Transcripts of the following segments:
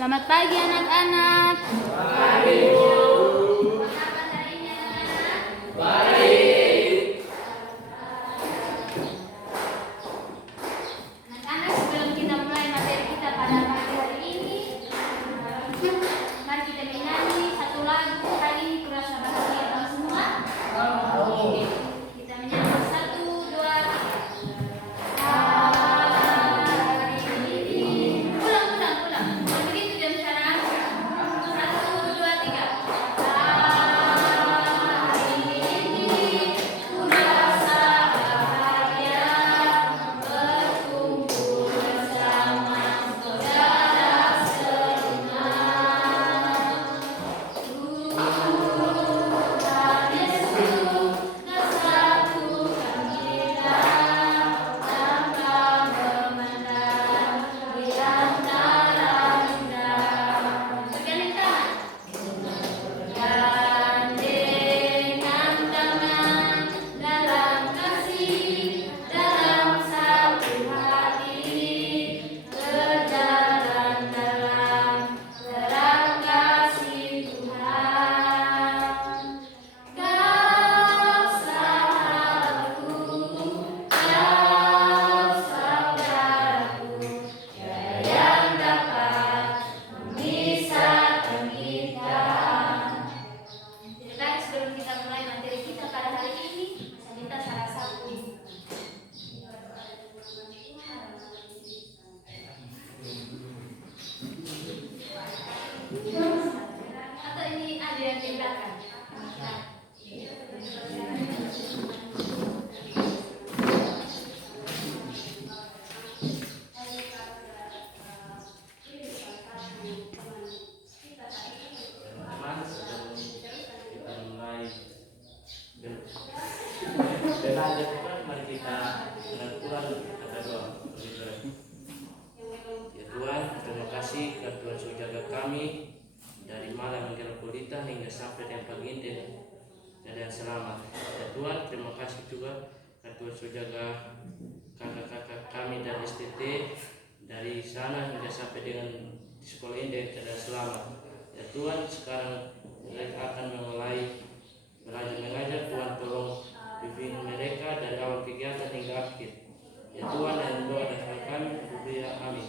Selamat pagi anak-anak. Pagi, Bu. Apa kabar hari ini anak-anak? Baik. Anak-anak, sebelum kita mulai materi kita pada pagi hari ini, mari kita menyanyi satu lagu. Hari ini kurasa bahagia bang semua. Oke. Kita menyanyi 1, 2, 3. Hari ini. Ulang. Begitu jam sekarang. 1, 2, 3. Hari ini kurasa bahagia berkumpul bersama saudara seiman. Tuhan Yesus kesatukan kita tanpa memandang di antara kita. Pegangan tangan. Gandengan tangan dalam kasih, dalam satu hati, berjalan dalam terang kasih Tuhan. Kau sahabatku, kau saudaraku, tiada yang dapat memisahkan kita. Baik, sebelum kita mulai materi kita pada hari ini, saya minta salah satu. Atau ini ada yang di belakang? Teman, sebelum kita mulai belajar Tuhan, mari kita Tuhan kata doa. Ya Tuhan, terima kasih karena Tuhan sudah jaga kami dari malam hingga pelita hingga sampai dengan pagi ini dan selamat. Ya Tuhan, terima kasih juga karena Tuhan sudah jaga kakak-kakak kami dari STT dari sana hingga sampai dengan di sekolah ini dan selamat. Ya Tuhan, sekarang mereka akan memulai belajar mengajar. Tuhan tolong bimbing mereka dari awal kegiatan hingga akhir. Ya Tuhan, dan doa dan kami berdoa, amin.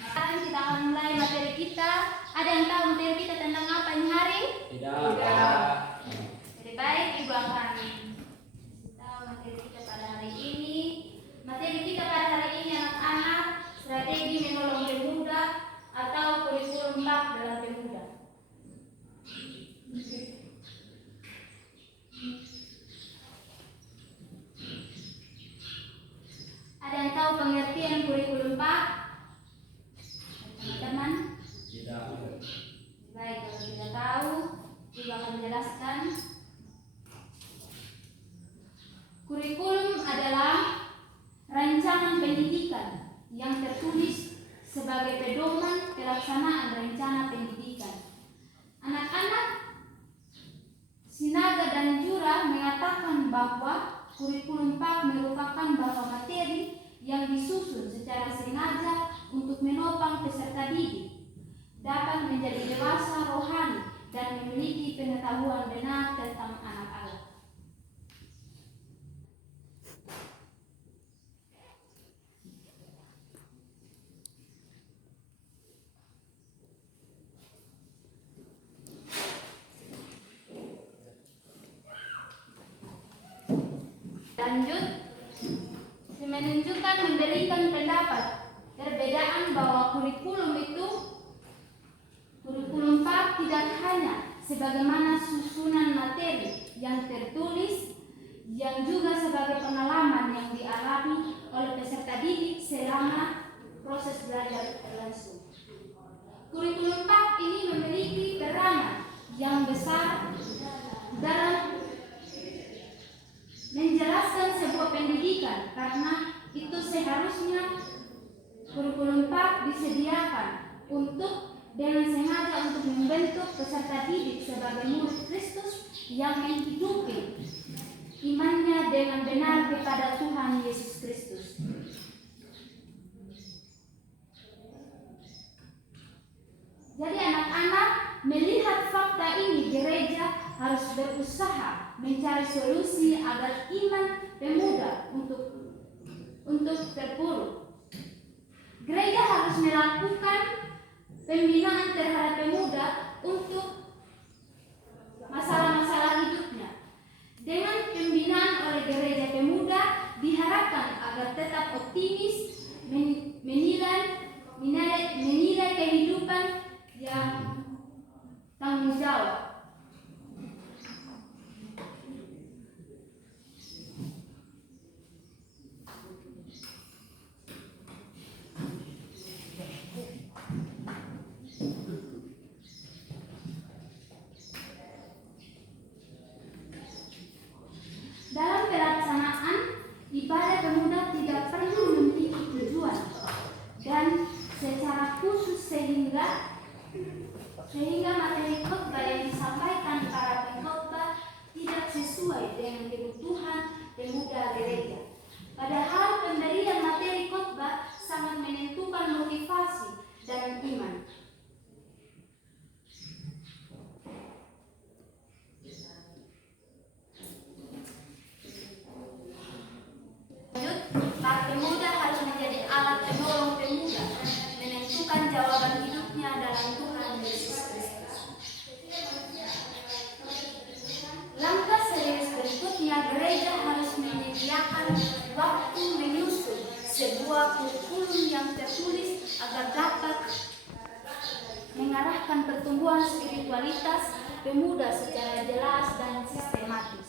Sekarang kita akan mulai materi kita. Ada yang tahu materi kita tentang apa ini hari? Tidak. Jadi baik, Ibu akan tahu materi kita pada hari ini. Materi kita pada hari ini anak-anak, strategi menolong pemuda atau kurikulum 4 dalam pemuda. Ada yang tahu pengertian kurikulum 4? Teman-teman? Tidak. Baik, kalau tidak tahu, Ibu akan menjelaskan. Kurikulum adalah rancangan pendidikan yang tertulis sebagai pedoman pelaksanaan rencana pendidikan. Anak-anak, Sinaga dan Jura mengatakan bahwa kurikulum 4 merupakan bahwa materi yang disusun secara sengaja untuk menopang peserta didik dapat menjadi dewasa rohani dan memiliki pengetahuan benar tentang anak Allah. Lanjut, menunjukkan memberikan pendapat perbedaan bahwa kurikulum 4 tidak hanya sebagaimana susunan materi yang tertulis, yang juga sebagai pengalaman yang dialami oleh peserta didik selama proses belajar berlangsung. Kurikulum 4 ini memiliki peranan yang besar dalam menjelaskan sebuah pendidikan, karena itu seharusnya kurikulum 4 disediakan dengan sengaja untuk membentuk peserta didik sebagai murid Kristus yang menghidupi imannya dengan benar kepada Tuhan Yesus Kristus. solusi agar iman pemuda untuk terpuruk. Gereja harus melakukan pembinaan terhadap pemuda untuk masalah-masalah hidupnya. Dengan pembinaan oleh gereja pemuda diharapkan agar tetap optimis, menilai kehidupan yang tanggung jawab. Dalam pelaksanaan ibadah pemuda tidak perlu memiliki tujuan dan secara khusus sehingga materi khotbah yang disampaikan para pengkhotbah tidak sesuai dengan kebutuhan pemuda gereja. Padahal pemberian materi khotbah sangat menentukan motivasi dan iman. Para pemuda harus menjadi alat penolong pemuda menentukan jawaban hidupnya dalam Tuhan Yesus Kristus. Langkah serius berikutnya, gereja harus menyediakan waktu menyusun sebuah kurikulum yang tertulis agar dapat mengarahkan pertumbuhan spiritualitas pemuda secara jelas dan sistematis.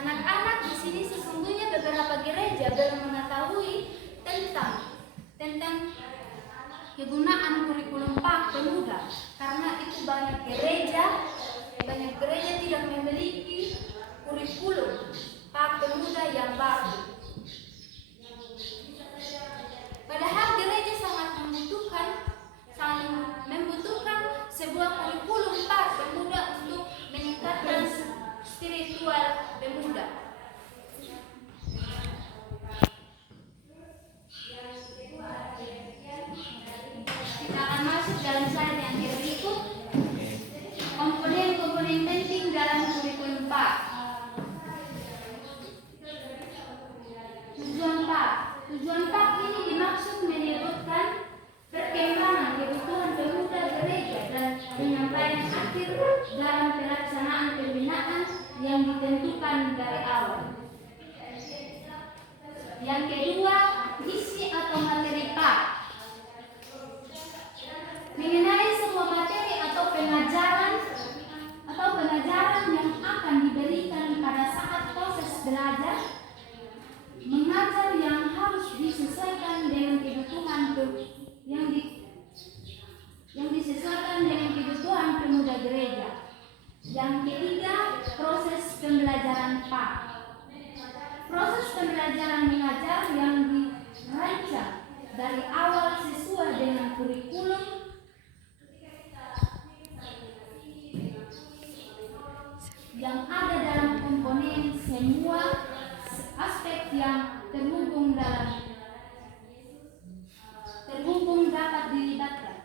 Anak-anak di sini sesungguhnya beberapa gereja belum mengetahui tentang kegunaan kurikulum PAK pemuda, karena itu banyak gereja tidak memiliki kurikulum PAK pemuda yang baru. Padahal gereja sangat membutuhkan sebuah kurikulum PAK pemuda untuk meningkatkan spiritual pemuda. Kita akan masuk dalam slide yang berikut. Komponen-komponen penting dalam kurikulum PAK. Tujuan PAK ini dimaksud menyebutkan perkembangan kebutuhan pemuda gereja dan penyampaian akhir dalam pelaksanaan pembinaan yang ditentukan dari awal. Yang kedua, isi atau materi PAK. Mengenai sebuah materi atau pengajaran yang akan diberikan pada saat proses belajar mengajar yang harus disesuaikan dengan kebutuhan pemuda gereja. Yang ketiga, proses pembelajaran PAK. Proses pembelajaran mengajar yang dirancang dari awal sesuai dengan kurikulum yang ada dalam komponen semua aspek yang terhubung dapat dilibatkan.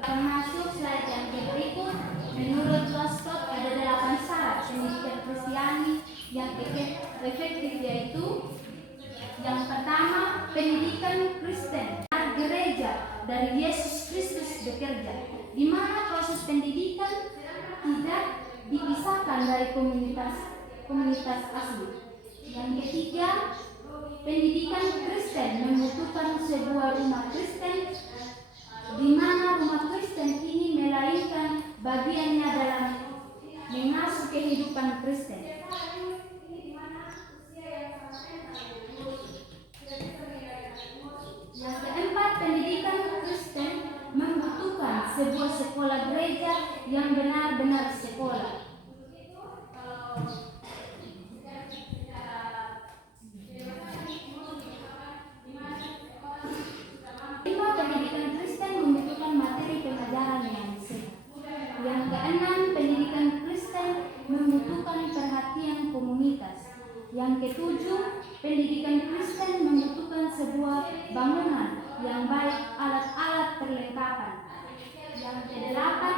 Termasuk slide yang berikut, menurut Rostock ada 8 syarat pendidikan Kristiani yang efektif, yaitu yang pertama, pendidikan Kristen gereja dari Yesus Kristus bekerja, di mana proses pendidikan tidak dipisahkan dari komunitas asli. Yang ketiga, pendidikan Kristen membutuhkan sebuah rumah Kristen, di mana rumah Kristen ini melainkan bagiannya dalam mengasuh kehidupan Kristen. Yang keempat, pendidikan Kristen membutuhkan sebuah sekolah gereja yang benar-benar sekolah. Lima, pendidikan Kristen membutuhkan materi pengajaran yang sehat. Yang keenam, pendidikan Kristen membutuhkan perhatian komunitas. Yang ketujuh, pendidikan Kristen membutuhkan sebuah bangunan yang baik, alat-alat perlengkapan. Yang kedelapan,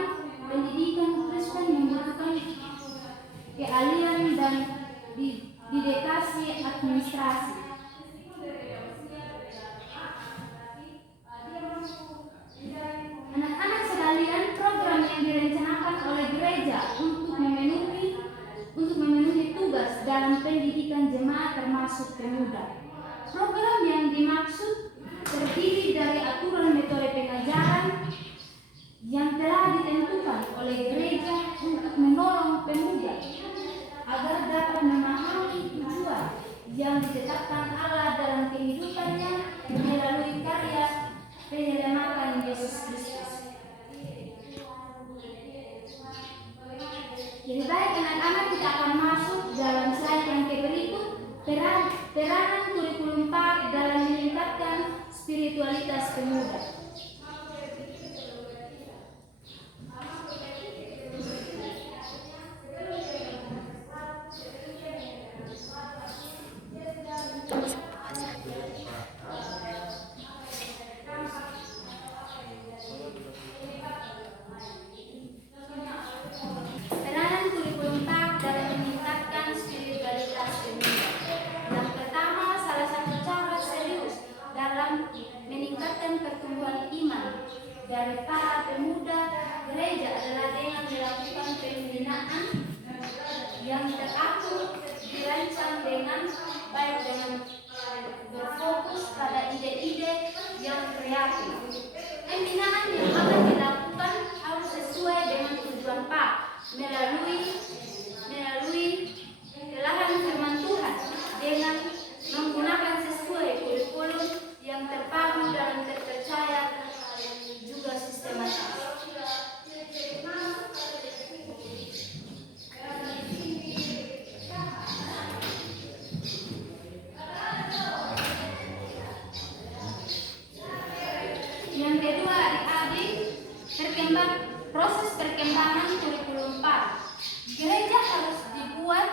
pendidikan Kristen membutuhkan keahlian dan dedikasi administrasi. Anak-anak sekalian, program yang direncanakan oleh gereja untuk memenuhi tugas dalam pendidikan jemaat termasuk pemuda. Program yang dimaksud terdiri dari aturan metode pengajaran yang telah ditentukan oleh gereja untuk menolong pemuda agar dapat memahami tujuan yang ditetapkan Allah dalam kehidupannya melalui karya penyelamatan Yesus Kristus. Jadi baik anak-anak, kita akan masuk dalam slide yang berikut, peranan kurikulum PAK dalam meningkatkan spiritualitas pemuda. Peranan kurikulum PAK dalam meningkatkan spiritualitas pemuda. Yang pertama, salah satu cara serius dalam meningkatkan pertumbuhan iman dari para pemuda gereja adalah dengan melakukan pembinaan yang teratur, dirancang dengan baik dengan berfokus pada ide-ide yang kreatif. Pembinaan yang akan dilakukan harus sesuai dengan tujuan PAK melalui pelahan firman Tuhan dengan menggunakan sesuai kurikulum yang terpadu dan terpercaya juga sistematis. Yang kedua, adik-adik, proses perkembangan kurikulum PAK. Gereja harus dibuat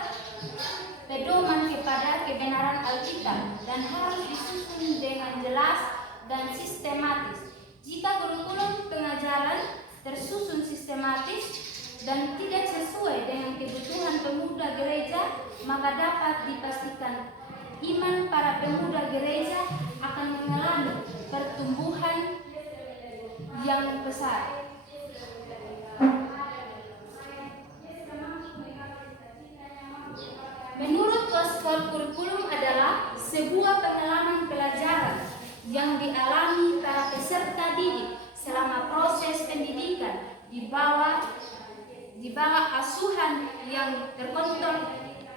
pedoman kepada kebenaran Alkitab dan harus disusun dengan jelas dan sistematis. Jika kurikulum pengajaran tersusun sistematis dan tidak sesuai dengan kebutuhan pemuda gereja, maka dapat dipastikan iman para pemuda gereja akan mengalami pertumbuhan yang besar. Menurut Gospel, kurikulum adalah sebuah pengalaman pelajaran yang dialami para peserta didik selama proses pendidikan di bawah asuhan yang terkontrol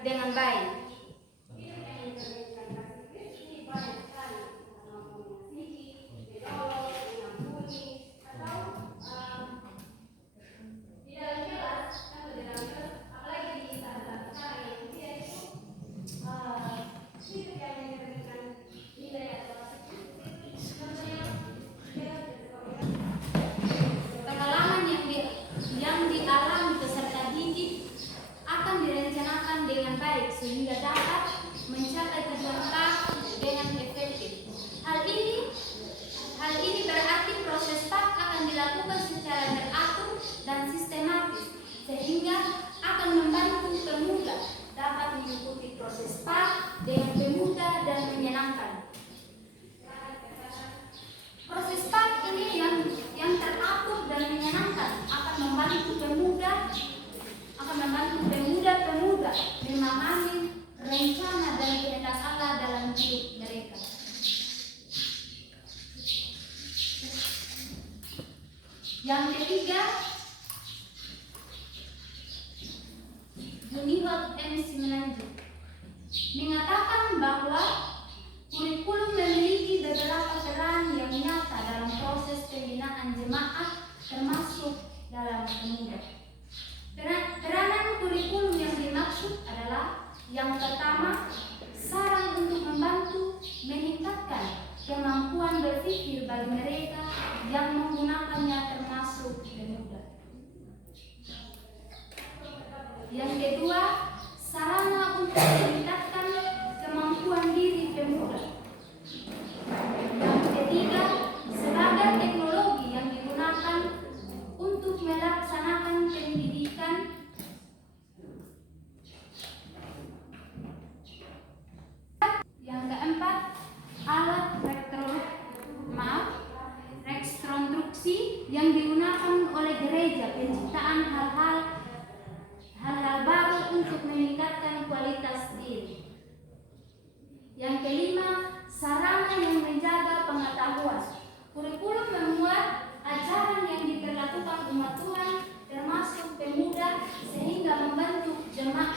dengan baik. Pengalaman yang dialami peserta didik akan direncanakan dengan baik sehingga dapat mencapai tujuan PAK dengan efektif. Hal ini berarti proses PAK akan dilakukan secara teratur dan sistematis sehingga akan membantu pemuda dapat mengikuti proses PAK dengan mudah dan menyenangkan. Proses PAK ini yang teratur dan menyenangkan akan membantu pemuda memahami rencana dan kehendak Allah dalam hidup mereka. Yang ketiga, Junihot M. Simenanjung mengatakan bahwa kurikulum memiliki beberapa peran yang nyata dalam proses pembinaan jemaat termasuk dalam pemuda. Peranan kurikulum yang dimaksud adalah yang pertama, saran untuk membantu meningkatkan kemampuan berpikir bagi mereka yang menggunakannya termasuk pemuda. Yang kedua, sarana untuk meningkatkan untuk meningkatkan kualitas diri. Yang kelima, sarana yang menjaga pengetahuan. Kurikulum memuat ajaran yang diperlakukan umat Tuhan termasuk pemuda sehingga membantu jemaat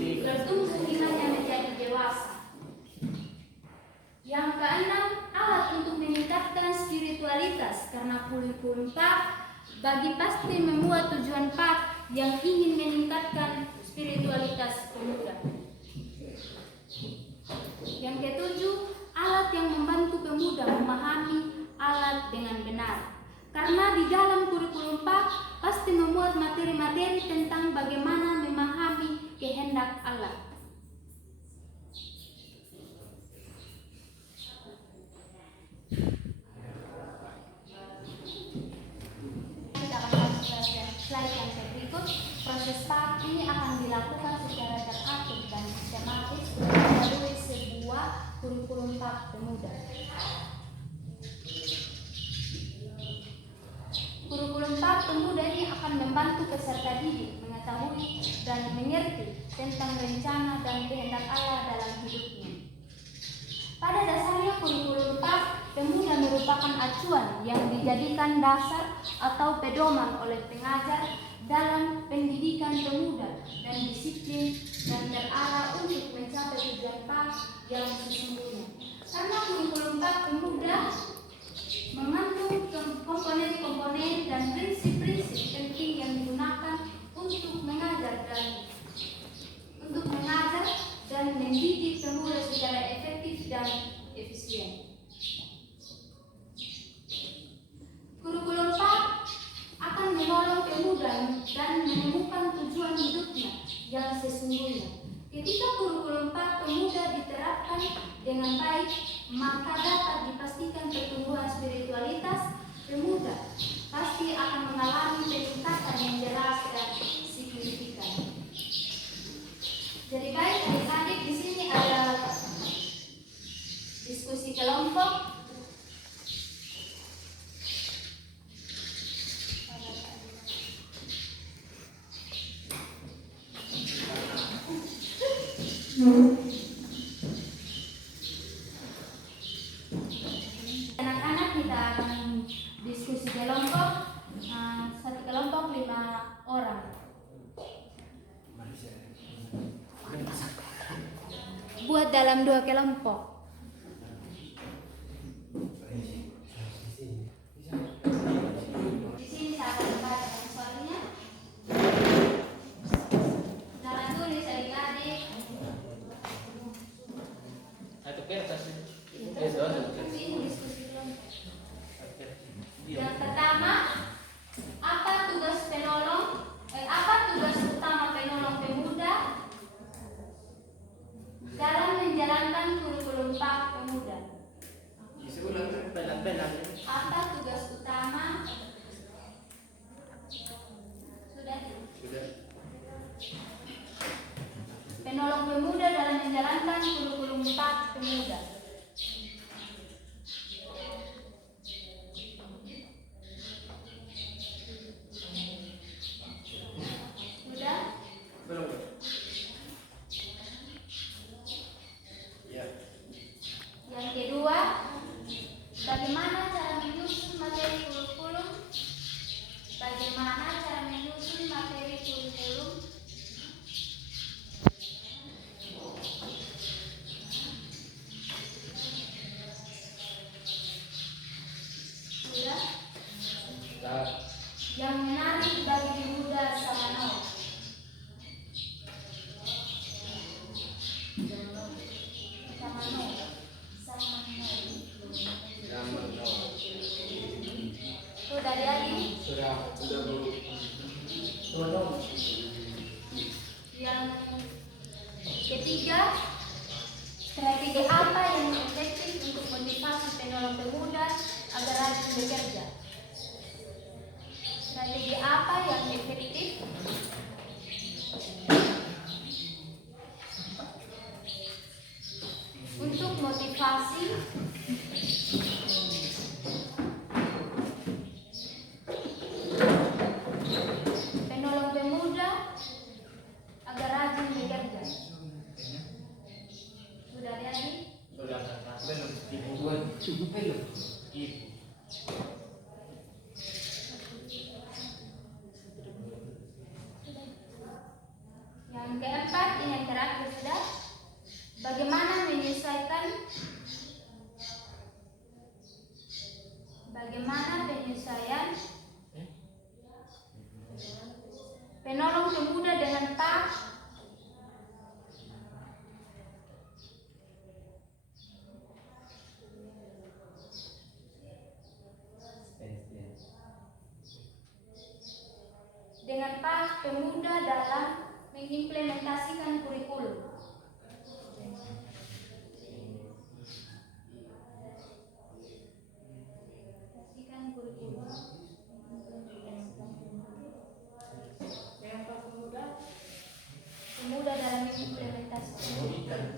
bertumbuh imannya menjadi dewasa. Yang keenam, alat untuk meningkatkan spiritualitas karena kurikulum PAK bagi pasti memuat tujuan PAK yang ingin meningkatkan spiritualitas pemuda. Yang ketujuh, alat yang membantu pemuda memahami alat dengan benar. Karena di dalam kurikulum PAK pasti memuat materi-materi tentang bagaimana memahami kehendak Allah. Kita akan masuk ke slide yang berikut. Proses PAK ini akan dilakukan secara teratur dan sistematis melalui sebuah kurikulum PAK pemuda. Kurikulum PAK pemuda ini akan membantu peserta didik mengetahui dan mengerti tentang rencana dan kehendak Allah dalam hidupnya. Pada dasarnya kurikulum PAK pemuda merupakan acuan yang dijadikan dasar atau pedoman oleh pengajar dalam pendidikan pemuda dan disiplin dan terarah untuk mencapai tujuan PAK yang sesungguhnya. Karena kurikulum PAK pemuda mengandung komponen-komponen dan prinsip-prinsip penting yang digunakan untuk mengajar dan mendidik pemuda secara efektif dan efisien. Kurikulum PAK akan menolong pemuda dan menemukan tujuan hidupnya yang sesungguhnya. Ketika kurikulum PAK pemuda diterapkan dengan baik, maka dapat dipastikan pertumbuhan spiritualitas pemuda pasti akan mengalami peningkatan yang jelas dan signifikan. Jadi baik adik-adik, di sini ada diskusi kelompok. Anak-anak kita akan diskusi kelompok, satu kelompok 5 orang. Buat dalam 2 kelompok. Di sini saya akan baca soalnya. Jangan tulis adik-adik. Yang pertama, apa tugas utama penolong pemuda dalam menjalankan kurikulum PAK pemuda? Apa tugas utama? Sudah. Penolong pemuda dalam menjalankan kurikulum PAK pemuda. Sudah? Belum. Yang kedua, bagaimana cara menyusun materi kurikulum? Bagaimana cara menyusun materi kurikulum? Sudah? Yang menarik bagi pemuda Samanau. Sudah diadili? Sudah Bu. Yang ketiga, strategi apa yang efektif untuk motivasi penolong pemuda agar rajin bekerja? Strategi apa yang efektif untuk motivasi penolong pemuda agar rajin Yang keempat, ini yang terakhir sudah, bagaimana penyelesaian penolong pemuda dengan PAK pemuda dalam mengimplementasikan kurikulum. Pemuda dalam mengimplementasikan kurikulum.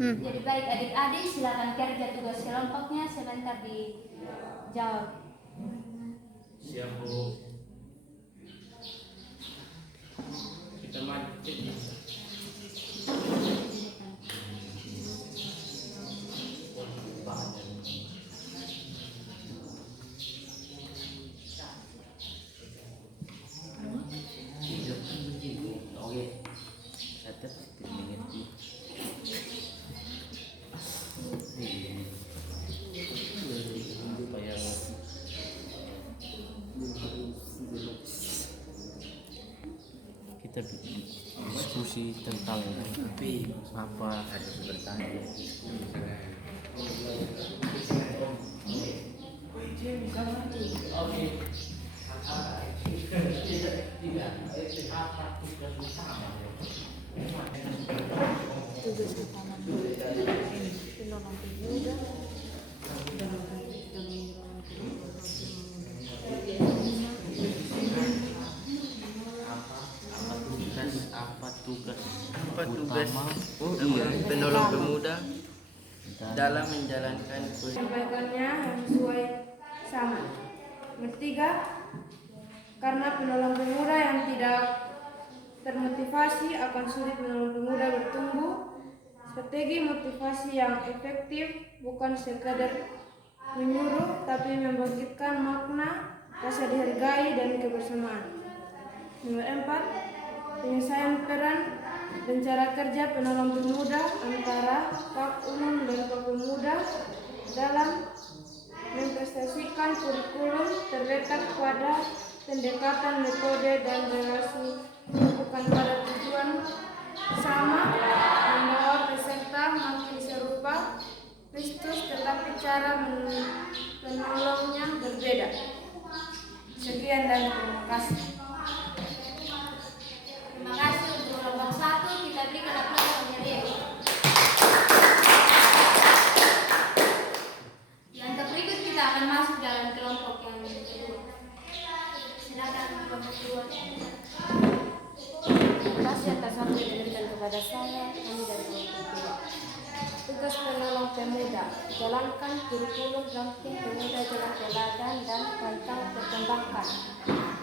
Jadi baik adik-adik, silakan kerja tugas kelompoknya sebentar dijawab. Siap Bu. Kita maju. Kita diskusi tentang apa ada bertanya. Tugas utama penolong pemuda apa tugas penolong pemuda dalam menjalankan sampaikannya yang sesuai sama. Ketiga, karena penolong pemuda yang tidak termotivasi akan sulit menolong pemuda bertumbuh. Strategi motivasi yang efektif bukan sekadar menyuruh, tapi membangkitkan makna, rasa dihargai, dan kebersamaan. Nomor 4, penyelesaian peran dan cara kerja penolong pemuda antara PAK umum dan PAK pemuda dalam mempresentasikan kurikulum terletak pada pendekatan metode dan relasi, bukan pada tujuan sama membawa peserta makin serupa Kristus, tetapi cara menolongnya berbeda. Sekian dan terima kasih. Terima kasih untuk kelompok 1, kita berikan aplaus yang meriah. Yang berikut kita akan masuk dalam kelompok yang kedua. Silakan kelompok 2. Terima kasih atas waktu yang diberikan kepada saya, kami dari kelompok 2. Tugas penolong pemuda, jalankan kurikulum damping pemuda jalan teladan dan pantau perkembangan.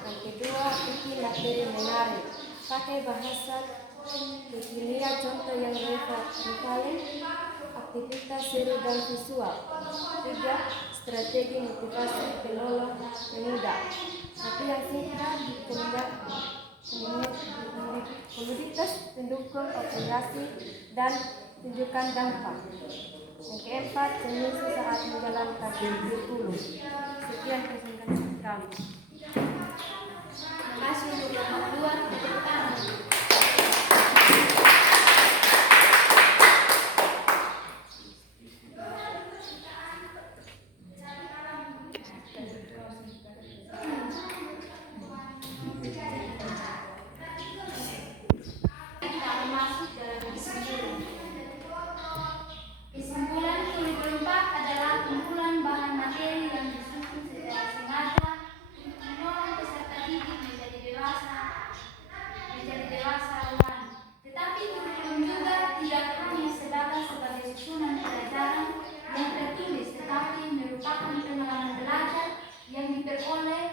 Yang kedua, bikin materi menarik, pakai bahasa kekinian, contoh yang relevan, aktivitas seru dan visual. 3, strategi motivasi penolong pemuda, latihan singkat komoditas pendukung operasi dan tunjukkan dampak. Yang keempat, mengisi saat menjalankan kurikulum. Sekian presentasi kami. Terima kasih untuk kelompok 2, kita tepuk tangan. Kesimpulan kurikulum PAK adalah kumpulan bahan materi yang disusun secara sengaja untuk menolong peserta didik menjadi dewasa. Tetapi kurikulum juga tidak hanya sebagai susunan pelajaran yang tertulis, tetapi merupakan pengalaman belajar yang diperoleh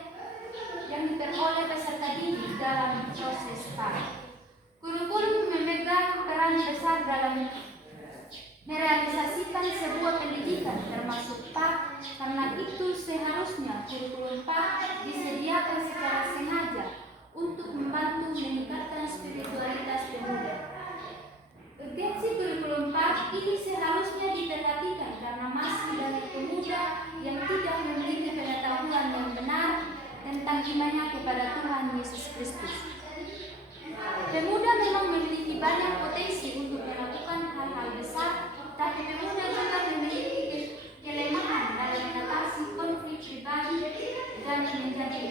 peserta didik dalam proses PAK. Kurikulum peranan besar dalam merealisasikan sebuah pendidikan termasuk PAK, karena itu seharusnya kurikulum PAK disediakan secara sengaja untuk membantu meningkatkan spiritualitas pemuda. Urgensi kurikulum PAK ini seharusnya diperhatikan karena masih banyak pemuda yang tidak memiliki pengetahuan yang benar tentang imannya kepada Tuhan Yesus Kristus. Pemuda memang memiliki banyak potensi untuk melakukan hal-hal besar, tapi pemuda juga memiliki kelemahan dalam mengatasi konflik pribadi dan menjadi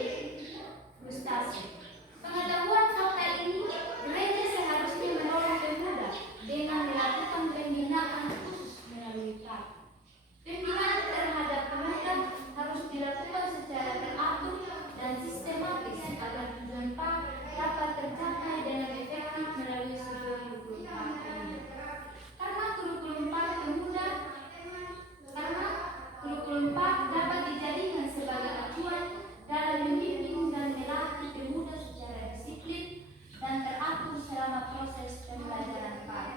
frustasi. Pengetahuan fakta ini, gereja seharusnya menolong pemuda dengan melakukan pembinaan khusus melalui PAK. Pembinaan terhadap pemuda harus dilakukan secara teratur dan sistematis agar tujuan PAK dapat tercapai dengan efektif melalui sebuah kurikulum PAK. Karena kurikulum PAK dapat dijadikan sebagai acuan dalam membimbing dan melatih pemuda secara disiplin dan teratur selama proses pembelajaran PAK.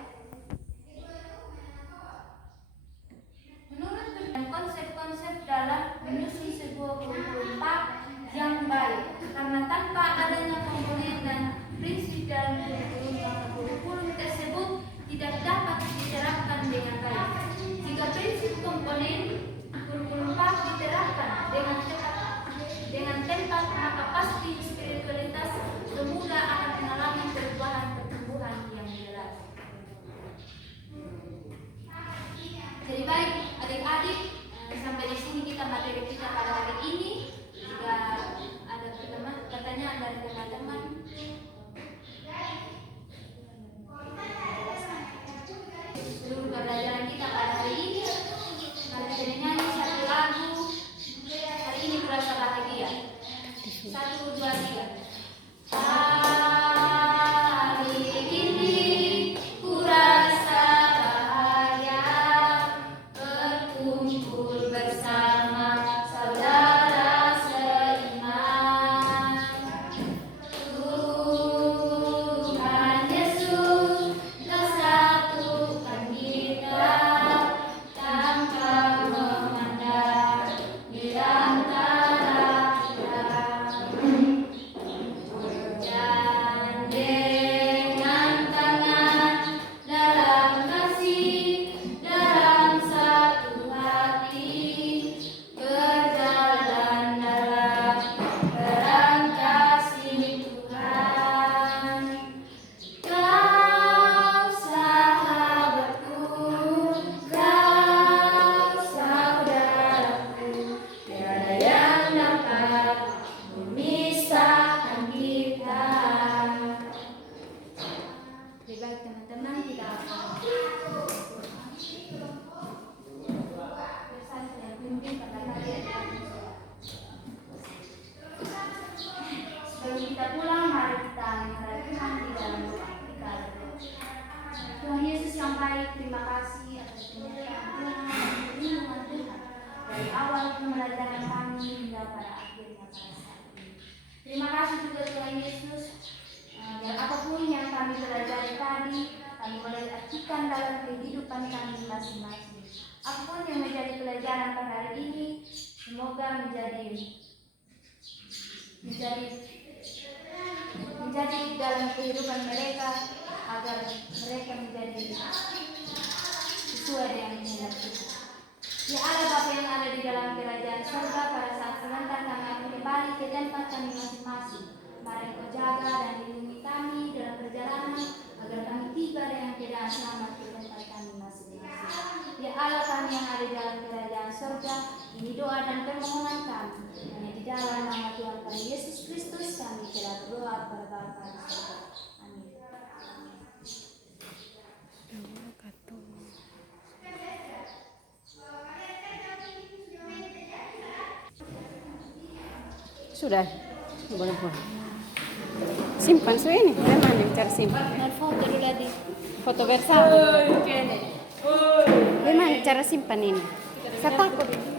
Menurut konsep-konsep dalam menyusun sebuah kurikulum PAK yang baik, karena tanpa adanya komponen dan prinsip dalam kurikulum, maka kurikulum tersebut tidak dapat diterapkan dengan baik. Jika prinsip komponen kurikulum PAK diterapkan dengan tepat, maka pasti spiritualitas pemuda akan mengalami pertumbuhan yang jelas. Jadi baik adik-adik, sampai di sini kita materi kita pada hari ini. Jika ada pertanyaan dari teman-teman, seluruh pembelajaran kita pada hari ini, mari kita nyanyi satu lagu. Hari ini kurasa bahagia. 1, 2, 3. Hari ini kurasa bahagia, berkumpul bersama saudara seiman. Tuhan Yesus telah satukan kita tanpa memandang di antara kita. Dan dengan tangan dalam kasih, dalam satu hati, berjalan dalam terang kasih Tuhan. Kau sahabatku, kau saudaraku, tiada yang dapat memisahkan kita. Lebih baik teman-teman kita akan bersama dan pimpin pada hari ini. Sebelum kita pulang, mari kita menghadap Tuhan di dalam doa. Kita berdoa. Tuhan Yesus yang baik, terima kasih atas penyertaan Tuhan dan perlindungan Tuhan dari awal pembelajaran kami hingga pada akhirnya pada saat ini. Terima kasih juga Tuhan Yesus, dan apapun yang kami pelajari tadi, kami boleh artikan dalam kehidupan kami masing-masing. Apapun yang menjadi pelajaran pada hari ini, semoga menjadi dalam kehidupan mereka, agar mereka menjadi sesuai dengan kehendak Tuhan. Ya Allah Bapa yang ada di dalam kerajaan surga, pada saat sebentar kami akan kembali ke tempat kami masing-masing. Mari Kau jaga dan lindungi kami dalam perjalanan, agar kami tiba dengan keadaan selamat ke tempat kami masing-masing. Ya Allah kami yang ada di dalam kerajaan surga, ini doa dan permohonan kami. Hanya di dalam nama Tuhan kami Yesus Kristus kami telah berdoa kepada Bapa di surga. Amin. Sudah, boleh. Simpan so ini, mana yang cara simpan? Foto dulu lagi. Foto bersama. Gimana cara simpan ini? Saya takut.